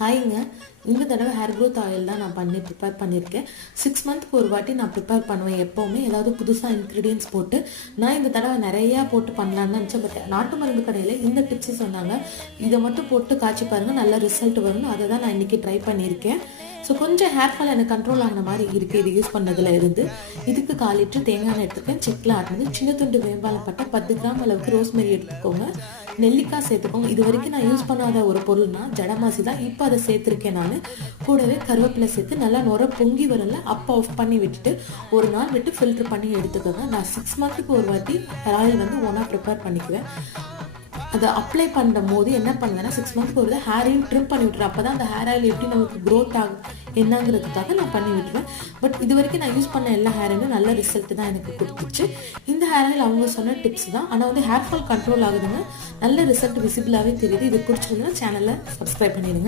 ஹாய்ங்க. இந்த தடவை hair growth oil தான் நான் ப்ரிப்பேர் பண்ணியிருக்கேன். 6 மந்த்க்கு ஒரு வாட்டி நான் ப்ரிப்பேர் பண்ணுவேன். எப்போவுமே ஏதாவது புதுசாக இன்க்ரீடியன்ஸ் போட்டு நான் இந்த தடவை நிறையா போட்டு பண்ணலான்னு நினச்சேன். பட் நாட்டு மருந்து கடையில் இந்த டிப்ஸு சொன்னாங்க. இதை மட்டும் போட்டு காய்ச்சி பாருங்கள், நல்ல ரிசல்ட் வரும்னு அதை தான் நான் இன்றைக்கி ட்ரை பண்ணியிருக்கேன். ஸோ கொஞ்சம் ஹேர் ஃபால் எனக்கு கண்ட்ரோல் ஆகின மாதிரி இருக்குது இது யூஸ் பண்ணதில் இருந்து. இதுக்கு 1/4 லிட்டர் தேங்காய் எண்ணெய் எடுத்துக்கேன். செக்கில் ஆட்டினது, சின்ன துண்டு வேம்பாலம் பட்டை, 10 கிராம் அளவுக்கு ரோஸ்மெரி எடுத்துக்கோங்க, நெல்லிக்காய் சேர்த்துக்கோங்க. இது வரைக்கும் நான் யூஸ் பண்ணாத ஒரு பொருள்னா ஜடமாசி தான். இப்போ அதை சேர்த்துருக்கேன் நான். கூடவே கருவேப்பிலை சேர்த்து நல்லா நுர பொங்கி வரல அப்போ ஆஃப் பண்ணி விட்டுட்டு ஒரு நாள் விட்டு ஃபில்டர் பண்ணி எடுத்துக்கோங்க. நான் 6 மந்த்துக்கு ஒரு வாட்டி ஹேர் ஆயில் வந்து ஒன்றா ப்ரிப்பேர் பண்ணிக்குவேன். அதை அப்ளை பண்ணும் போது என்ன பண்ணுவேன்னா 6 மந்த்க்கு ஒரு ஹேரையும் ட்ரிம் பண்ணி விட்டுருவேன். அப்போ தான் அந்த ஹேர் ஆயில் எப்படி நமக்கு க்ரோத் ஆகும் என்னங்கிறதுக்காக நான் பண்ணி விட்டுருவேன். பட் இது வரைக்கும் நான் யூஸ் பண்ண எல்லா ஹேருமே நல்ல ரிசல்ட் தான் எனக்கு கொடுத்துச்சு. இந்த ஹேர் ஆயில் அவங்க சொன்ன டிப்ஸ் தான். ஆனால் வந்து ஹேர் ஃபால் கண்ட்ரோல் ஆகுதுங்க, நல்ல ரிசல்ட் விசிபிளாகவே தெரியுது. இது பிடிச்சிருந்தா சேனலை சப்ஸ்கிரைப் பண்ணிடுங்க.